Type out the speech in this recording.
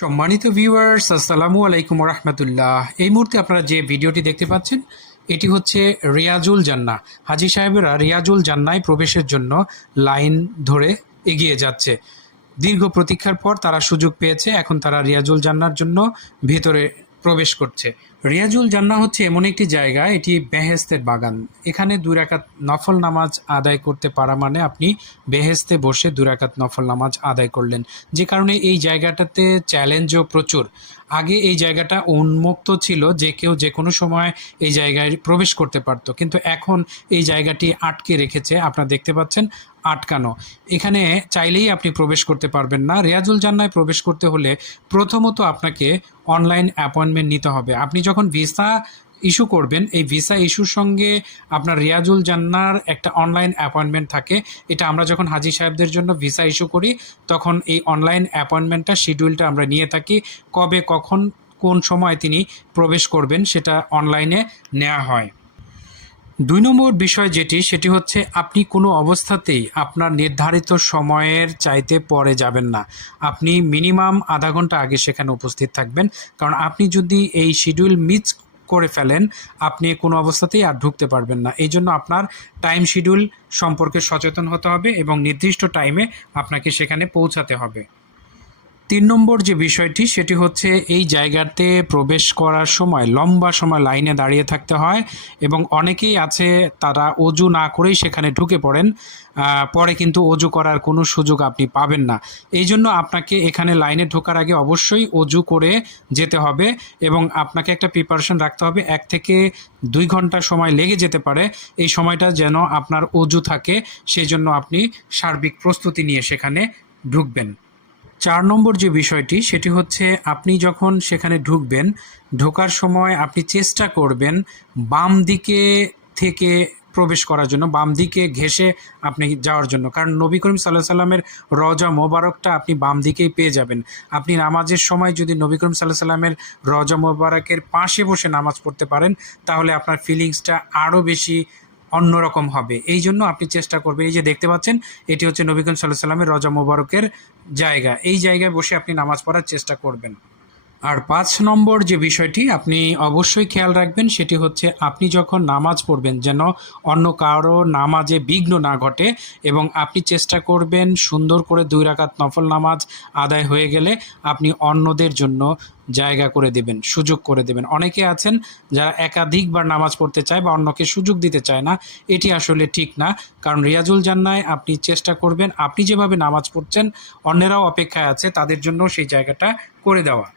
সম্মানিত ভিউয়ার্স, আসসালামু আলাইকুম রহমতুল্লাহ। এই মুহূর্তে আপনারা যে ভিডিওটি দেখতে পাচ্ছেন এটি হচ্ছে রিয়াজুল জান্নাহ। হাজী সাহেবেরা রিয়াজুল জান্নায় প্রবেশের জন্য লাইন ধরে এগিয়ে যাচ্ছে। দীর্ঘ প্রতীক্ষার পর তারা সুযোগ পেয়েছে, এখন তারা রিয়াজুল জান্নাহর জন্য ভিতরে প্রবেশ করছে। রিয়াজুল জান্নাহ হচ্ছে এমন একটি জায়গা, এটি বেহেস্তের বাগান। এখানে 2 রাকাত নফল নামাজ আদায় করতে পারা মানে আপনি বেহেস্তে বসে 2 রাকাত নফল নামাজ আদায় করলেন। যে কারণে এই জায়গাটাতে চ্যালেঞ্জও প্রচুর। আগে এই জায়গাটা উন্মুক্ত ছিল, যে কেউ যে কোনো সময় এই জায়গায় প্রবেশ করতে পারতো, কিন্তু এখন এই জায়গাটি আটকে রেখেছে। আপনারা দেখতে পাচ্ছেন আটকানো। এখানে চাইলেই আপনি প্রবেশ করতে পারবেন না। রিয়াজুল জান্নায় প্রবেশ করতে হলে প্রথমত আপনাকে অনলাইন অ্যাপয়েন্টমেন্ট নিতে হবে। আপনি যখন ভিসা ইস্যু করবেন, এই ভিসা ইস্যুর সঙ্গে আপনার রিয়াজুল জান্নাহর একটা অনলাইন অ্যাপয়েন্টমেন্ট থাকে। এটা আমরা যখন হাজী সাহেবদের জন্য ভিসা ইস্যু করি তখন এই অনলাইন অ্যাপয়েন্টমেন্টটা শিডিউলটা আমরা নিয়ে থাকি। কবে কখন কোন সময় তিনি প্রবেশ করবেন সেটা অনলাইনে নেওয়া হয়। 2 নম্বর বিষয় সেটি হচ্ছে আপনি কোনো অবস্থাতেই আপনার নির্ধারিত সময়ের চাইতে পরে যাবেন না। আপনি মিনিমাম আধা ঘন্টা আগে সেখানে উপস্থিত থাকবেন, কারণ আপনি যদি এই শিডিউল মিস করে ফেলেন আপনি কোনো অবস্থাতেই আর ঢুকতে পারবেন না। এই জন্য আপনার টাইম শিডিউল সম্পর্কে সচেতন হতে হবে এবং নির্দিষ্ট টাইমে আপনাকে সেখানে পৌঁছাতে হবে। 3 নম্বর যে বিষয়টি সেটি হচ্ছে এই জায়গাতে প্রবেশ করার সময় লম্বা সময় লাইনে দাঁড়িয়ে থাকতে হয় এবং অনেকেই আছে তারা অজু না করেই সেখানে ঢুকে পড়েন। পরে কিন্তু অজু করার কোনো সুযোগ আপনি পাবেন না। এই জন্য আপনাকে এখানে লাইনে ঢোকার আগে অবশ্যই অজু করে যেতে হবে এবং আপনাকে একটা প্রিপারেশন রাখতে হবে। 1 থেকে 2 ঘন্টা সময় লেগে যেতে পারে। এই সময়টা যেন আপনার অজু থাকে, সেই জন্য আপনি সার্বিক প্রস্তুতি নিয়ে সেখানে ঢুকবেন। 4 নম্বর যে বিষয়টি সেটি হচ্ছে আপনি যখন সেখানে ঢুকবেন, ঢোকার সময় আপনি চেষ্টা করবেন বাম দিকে থেকে প্রবেশ করার জন্য, বাম দিকে ঘেঁষে আপনি যাওয়ার জন্য। কারণ নবী করিম সাল্লাল্লাহু আলাইহি সাল্লামের রওজা মোবারকটা আপনি বাম দিকেই পেয়ে যাবেন। আপনি নামাজের সময় যদি নবী করিম সাল্লাল্লাহু আলাইহি সাল্লামের রওজা মোবারকের পাশে বসে নামাজ পড়তে পারেন তাহলে আপনার ফিলিংসটা আরও বেশি অন্যরকম হবে। এই জন্য আপনি চেষ্টা করবেন, এই যে দেখতে পাচ্ছেন এটি হচ্ছে নবী করিম সাল্লাল্লাহু আলাইহি সাল্লামের রওজা মোবারকের জায়গা। এই জায়গায় বসে আপনি নামাজ পড়ার চেষ্টা করবেন। আর 5 নম্বর যে বিষয়টি আপনি অবশ্যই খেয়াল রাখবেন সেটি হচ্ছে আপনি যখন নামাজ পড়বেন যেন অন্য কারো নামাজে বিঘ্ন না ঘটে এবং আপনি চেষ্টা করবেন সুন্দর করে 2 রাকাত নফল নামাজ আদায় হয়ে গেলে আপনি অন্যদের জন্য জায়গা করে দেবেন, সুযোগ করে দেবেন। অনেকে আছেন যারা একাধিকবার নামাজ পড়তে চায় বা অন্যকে সুযোগ দিতে চায় না, এটি আসলে ঠিক না। কারণ রিয়াজুল জান্নায় আপনি চেষ্টা করবেন আপনি যেভাবে নামাজ পড়ছেন অন্যেরাও অপেক্ষায় আছে, তাদের জন্য সেই জায়গাটা করে দেওয়া।